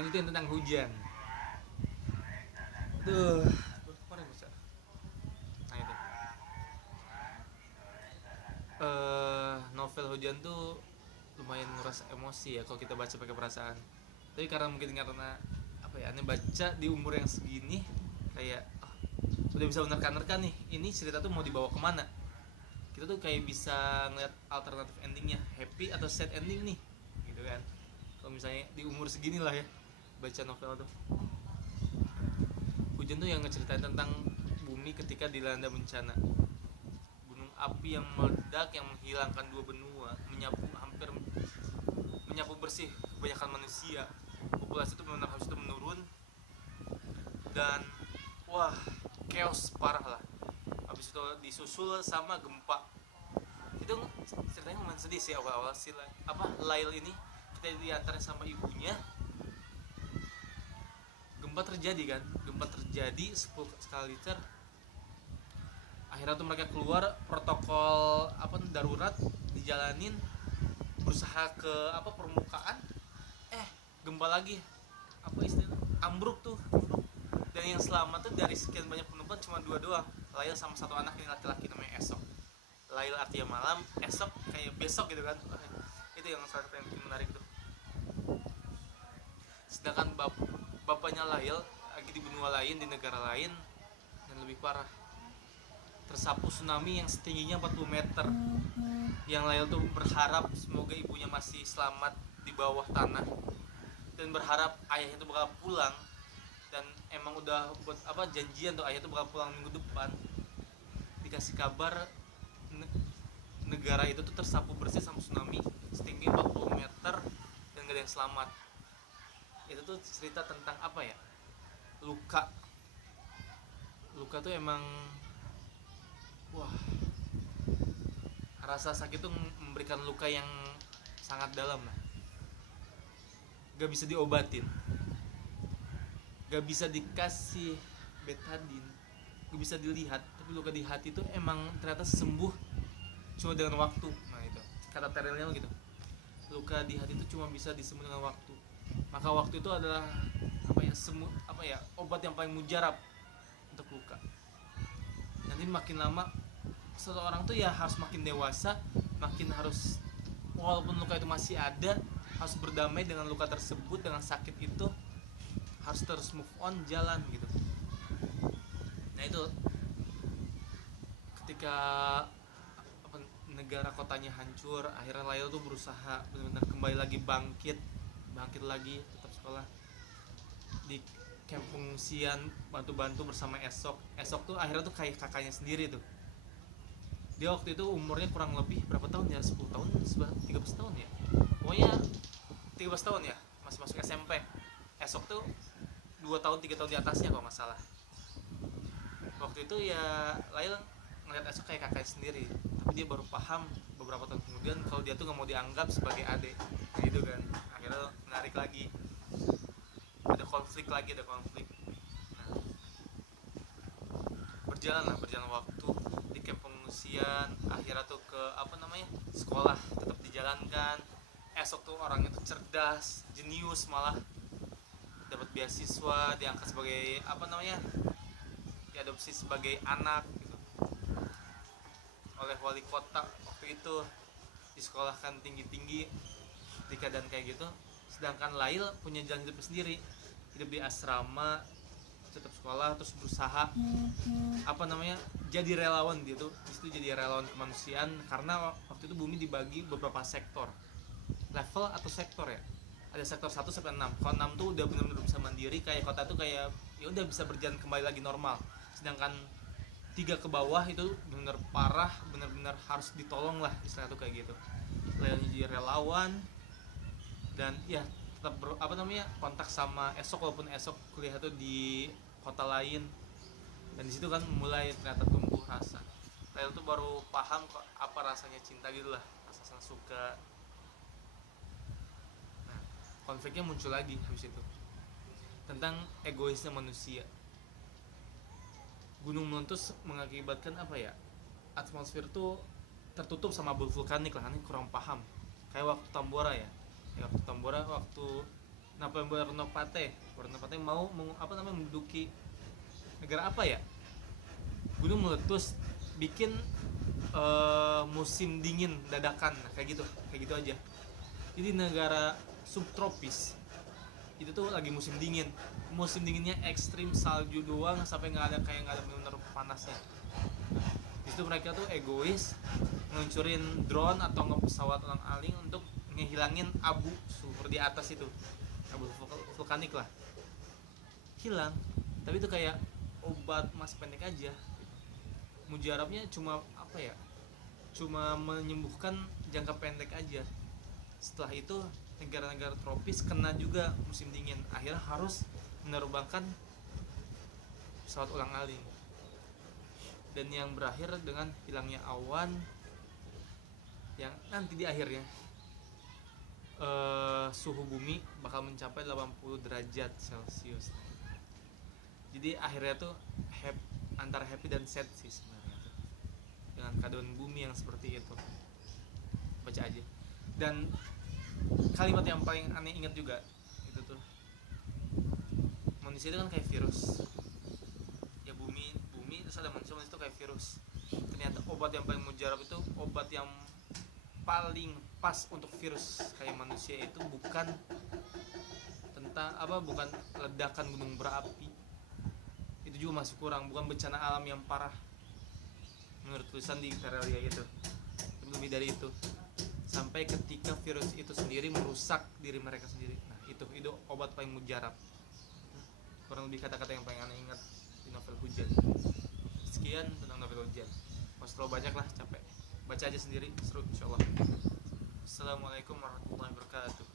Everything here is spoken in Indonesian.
Lanjutin tentang hujan. Duh, kemarin bisa. Nah itu. Novel hujan tuh lumayan nguras emosi ya kalau kita baca pakai perasaan. Tapi karena apa ya, aneh baca di umur yang segini kayak udah bisa menerka-nerka nih, ini cerita tuh mau dibawa kemana. Kita tuh kayak bisa ngeliat alternatif endingnya, happy atau sad ending nih, gitu kan. Kalau misalnya di umur segini lah ya, baca novel tuh. Hujan tuh yang ngeceritain tentang bumi ketika dilanda bencana. Gunung api yang meledak yang menghilangkan dua benua, menyapu bersih kebanyakan manusia. Populasi itu benar harus itu menurun dan wah, chaos parah lah. Habis itu disusul sama gempa. Itu ceritanya lumayan sedih sih awal-awal sih. Lail ini kita diantarin sama ibunya. Gempa terjadi 10 skala liter. Akhirnya tuh mereka keluar, protokol darurat dijalanin, berusaha ke permukaan. Gempa lagi, istilah ambruk. Dan yang selamat tuh dari sekian banyak penumpang cuma 2 doang, Lail sama satu anak ini laki-laki namanya Esok. Lail artinya malam, Esok kayak besok gitu kan. Itu yang salah satu yang bikin menarik tuh. Sedangkan bapaknya Lail lagi di benua lain, di negara lain, dan lebih parah, tersapu tsunami yang setingginya 40 meter. Yang Lail tuh berharap semoga ibunya masih selamat di bawah tanah, dan berharap ayahnya tuh bakal pulang. Dan emang udah buat janjian tuh ayah tuh bakal pulang minggu depan. Dikasih kabar negara itu tuh tersapu bersih sama tsunami setinggi 40 meter dan gak ada yang selamat. Itu tuh cerita tentang luka tuh emang wah, rasa sakit tuh memberikan luka yang sangat dalam lah. Gak bisa diobatin, gak bisa dikasih betadine, gak bisa dilihat. Tapi luka di hati itu emang ternyata sembuh cuma dengan waktu. Nah itu kata Terilnya gitu, luka di hati itu cuma bisa disembuh dengan waktu. Maka waktu itu adalah obat yang paling mujarab untuk luka. Nanti makin lama seseorang tuh ya harus makin dewasa, makin harus, walaupun luka itu masih ada, harus berdamai dengan luka tersebut, dengan sakit itu, harus terus move on, jalan gitu. Nah itu ketika negara kotanya hancur, akhirnya Lail tuh berusaha benar-benar kembali lagi, bangkit lagi, tetap sekolah di camp pengungsian, bantu-bantu bersama Esok tuh akhirnya tuh kayak kakaknya sendiri tuh. Dia waktu itu umurnya kurang lebih berapa tahun ya, 10 tahun, 13 tahun ya, pokoknya 13 tahun ya, masih masuk SMP. Esok tuh 2 tahun 3 tahun di atasnya kalau nggak salah. Waktu itu ya Lail ngeliat Esok kayak kakaknya sendiri, tapi dia baru paham beberapa tahun kemudian kalau dia tuh nggak mau dianggap sebagai adik gitu kan. Akhirnya menarik lagi, ada konflik. Nah, berjalan waktu di kamp pengungsian. Akhirnya tuh ke sekolah tetap dijalankan. Esok tuh orangnya tuh cerdas, jenius, malah dapat beasiswa, diangkat sebagai diadopsi sebagai anak gitu oleh wali kota waktu itu, disekolahkan tinggi-tinggi di keadaan kayak gitu. Sedangkan Lail punya jalan hidup sendiri, hidup di asrama, tetap sekolah, terus berusaha jadi relawan gitu. Di situ jadi relawan kemanusiaan, karena waktu itu bumi dibagi beberapa sektor, level atau sektor ya. Ada sektor 1 sampai 6. Kalau 6 tuh udah benar-benar bisa mandiri, kayak kota tuh kayak ya udah bisa berjalan kembali lagi normal. Sedangkan 3 ke bawah itu benar-benar parah, benar-benar harus ditolong lah, istilahnya tuh kayak gitu. Lailnya jadi relawan dan ya tetap kontak sama Esok, walaupun Esok kuliah tuh di kota lain. Dan di situ kan mulai ternyata tumbuh rasa. Lail tuh baru paham kok apa rasanya cinta gitu lah, rasa senang suka. Nah, konfliknya muncul lagi habis itu tentang egoisnya manusia. Gunung meletus mengakibatkan atmosfer tuh tertutup sama abu vulkanik lah. Ini kurang paham, kayak waktu Tambora ya, waktu Bernopate mau menduduki negara apa ya, gunung meletus, bikin musim dingin dadakan. Nah, kayak gitu aja. Jadi negara subtropis itu tuh lagi musim dinginnya ekstrim, salju doang, sampai nggak ada benar panasnya. Di situ mereka tuh egois, ngeluncurin drone atau pesawat ulang aling untuk ngehilangin abu sulfur di atas itu, abu vulkanik lah, hilang. Tapi itu kayak obat mas pendek aja. Mujarabnya cuma apa ya, cuma menyembuhkan jangka pendek aja. Setelah itu negara-negara tropis kena juga musim dingin, akhirnya harus menerbangkan pesawat ulang aling, dan yang berakhir dengan hilangnya awan yang nanti di akhirnya suhu bumi bakal mencapai 80 derajat celcius. Jadi akhirnya tuh antara happy dan sad sih sebenarnya tuh, dengan keadaan bumi yang seperti itu. Baca aja. Dan kalimat yang paling aneh ingat juga itu tuh, manusia itu kan kayak virus ya, bumi terus ada manusia itu kayak virus. Ternyata obat yang paling mujarab itu, obat yang paling pas untuk virus kayak manusia itu bukan bukan ledakan gunung berapi, itu juga masih kurang, bukan bencana alam yang parah menurut tulisan di Karelia itu, lebih dari itu, sampai ketika virus itu sendiri merusak diri mereka sendiri. Nah itu obat paling mujarab. Kurang lebih kata-kata yang paling aneh ingat di novel Hujan. Sekian tentang novel Hujan. Mas terlalu banyak lah, capek. Baca aja sendiri, seru insyaallah. Assalamualaikum warahmatullahi wabarakatuh.